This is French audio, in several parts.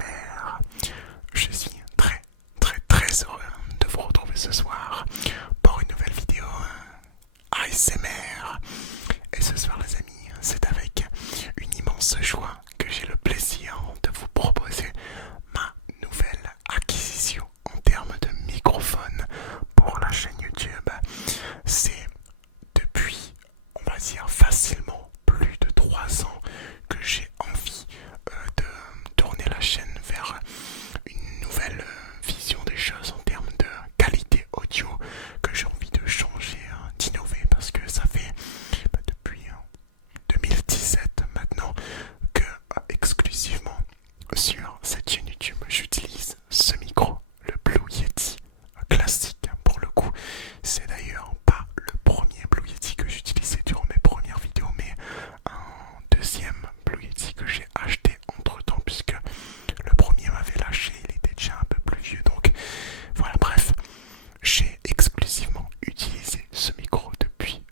ASMR. Je suis très heureux de vous retrouver ce soir pour une nouvelle vidéo ASMR. Et ce soir les amis, c'est avec une immense joie que j'ai le plaisir de vous proposer ma nouvelle acquisition en termes de microphone pour la chaîne YouTube. C'est depuis, on va dire facilement plus de 3 ans que j'ai envie de tourner la chaîne vers une nouvelle vision des choses en termes de qualité audio, que j'ai envie de changer, d'innover, parce que ça fait depuis 2017 maintenant que exclusivement sur cette chaîne YouTube j'utilise ce micro, le Blue Yeti classique. Pour le coup, c'est d'ailleurs pas le premier Blue Yeti que j'utilisais durant mes premières vidéos, mais un deuxième Blue Yeti que j'ai acheté entre temps, puisque le premier m'avait lâché, il était déjà un peu plus vieux. Donc voilà, bref, j'ai exclusivement utilisé ce micro depuis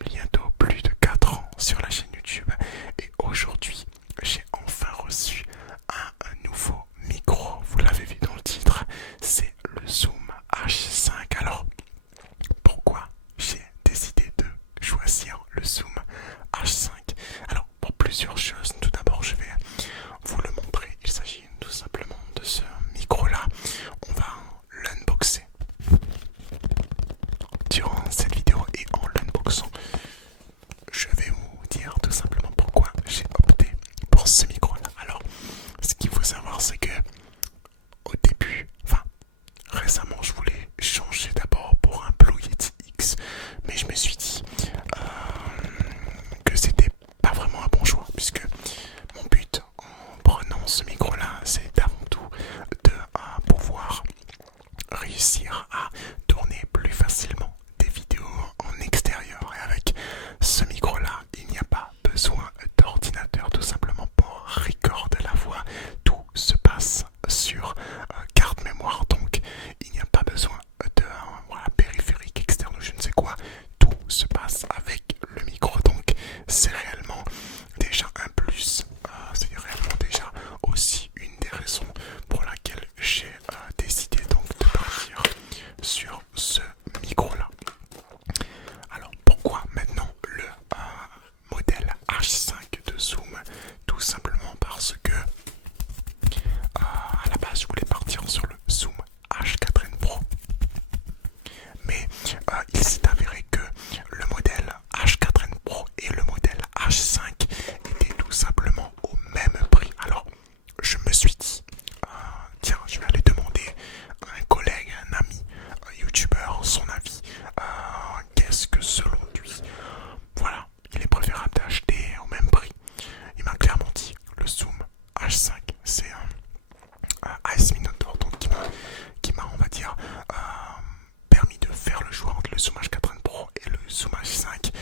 bientôt plus de 4 ans sur la chaîne YouTube. Et aujourd'hui, j'ai enfin reçu un nouveau micro. Vous l'avez vu dans le titre, c'est le Zoom H5. Alors, pourquoi j'ai décidé de choisir le Zoom H5? Alors, pour plusieurs choses. Tout d'abord, je vais vous le montrer. Il s'agit tout simplement de ce micro-là. On va l'unboxer durant cette vidéo, et en l'unboxant, je vais vous dire tout simplement pourquoi j'ai opté pour ce micro-là. Alors, ce qu'il faut savoir, c'est que au début, récemment, je voulais changer d'abord pour un Blue Yeti X, mais je me suis dit que c'était pas vraiment un bon choix, puisque mon but en prenant ce micro-là, c'est avant tout de pouvoir réussir à tourner plus facilement des vidéos en extérieur. Et avec ce micro-là, il n'y a pas besoin d'ordinateur, tout simplement pour record la voix. Tout se passe sur carte mémoire, donc il n'y a pas besoin de périphérique externe ou je ne sais quoi. Tout se passe avec le micro, donc c'est réellement déjà un plus. C'est réellement déjà aussi une des raisons pour laquelle j'ai décidé donc de partir sur ce micro-là. Alors pourquoi maintenant le modèle H5 de Zoom? Tout simplement parce que à la base je voulais partir sur le Zoom H4n Pro, mais il s'est avéré que le modèle H4n Pro et le modèle H5 étaient tout simplement au même prix. Alors je me suis dit tiens, je vais aller demander à un collègue, un ami, un youtubeur, son avis. Qu'est-ce que selon lui, voilà, il est préférable d'acheter au même prix? Il m'a clairement dit le Zoom H5, c'est un AS Minotaur, donc qui m'a on va dire permis de faire le choix entre le Zoom H4n Pro et le Zoom H5,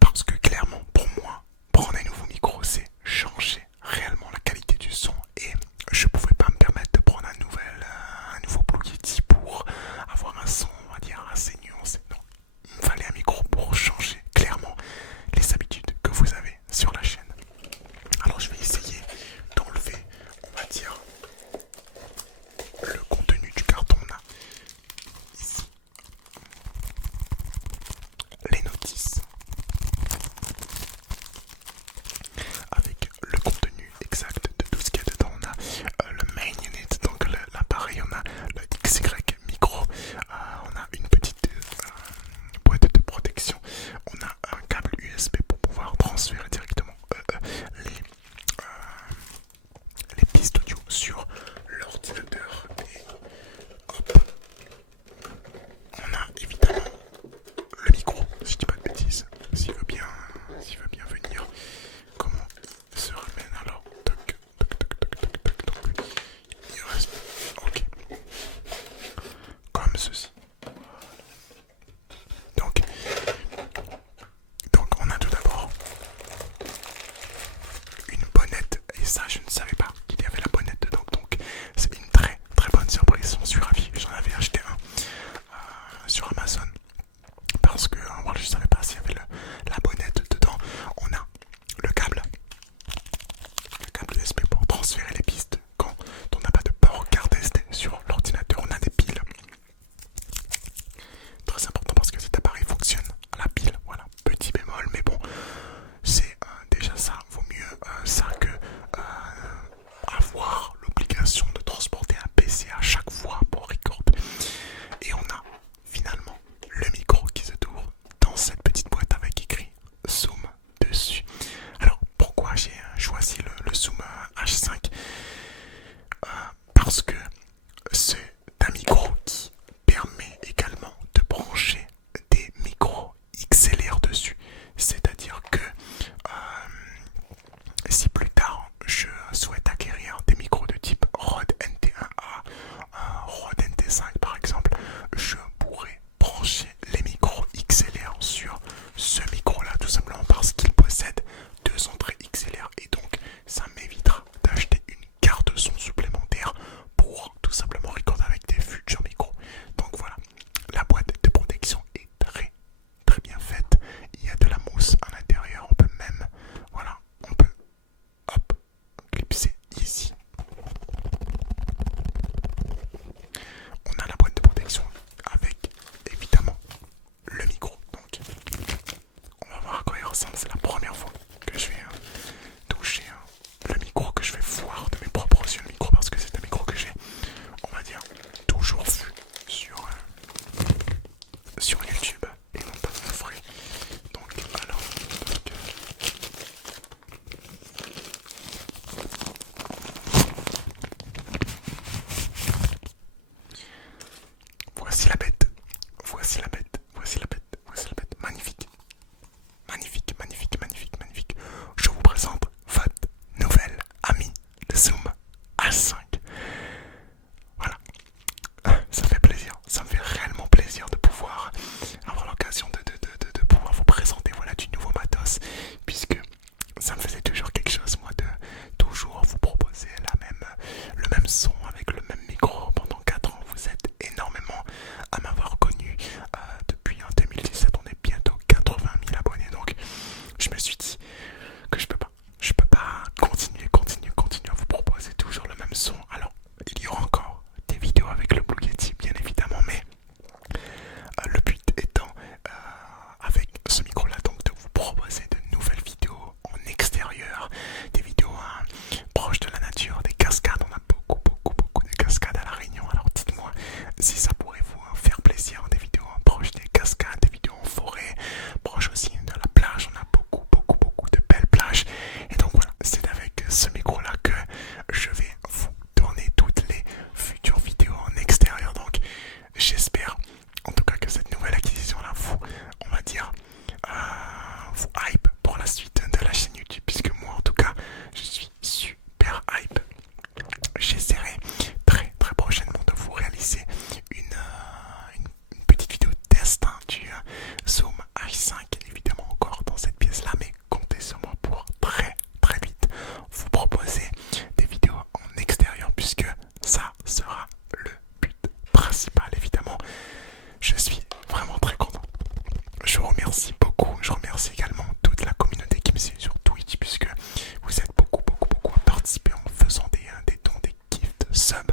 parce que clairement pour moi, prendre un nouveau micro, c'est changer réellement la qualité du son, et je pouvais pas me permettre de prendre un nouveau Blue Yeti pour avoir un son, on va dire, assez nuancé. Non, il me fallait un micro pour changer clairement les habitudes que vous avez sur la chaîne. Alors je vais essayer d'enlever, on va dire, le contenu du carton. On a ici les notices avec le contenu exact de tout ce qu'il y a dedans. On a le main unit, donc l'appareil, on a le XY micro, on a une petite boîte de protection, on a un câble USB pour pouvoir transférer directement les pistes audio sur l'ordinateur. Et hop, on a évidemment le micro, si je dis pas de bêtises, s'il veut bien venir. Comment il se ramène? Alors toc, donc il reste, ok, comme ceci. Donc on a tout d'abord une bonnette, et ça je ne savais pas qu'il y avait la bonnette dedans, donc sub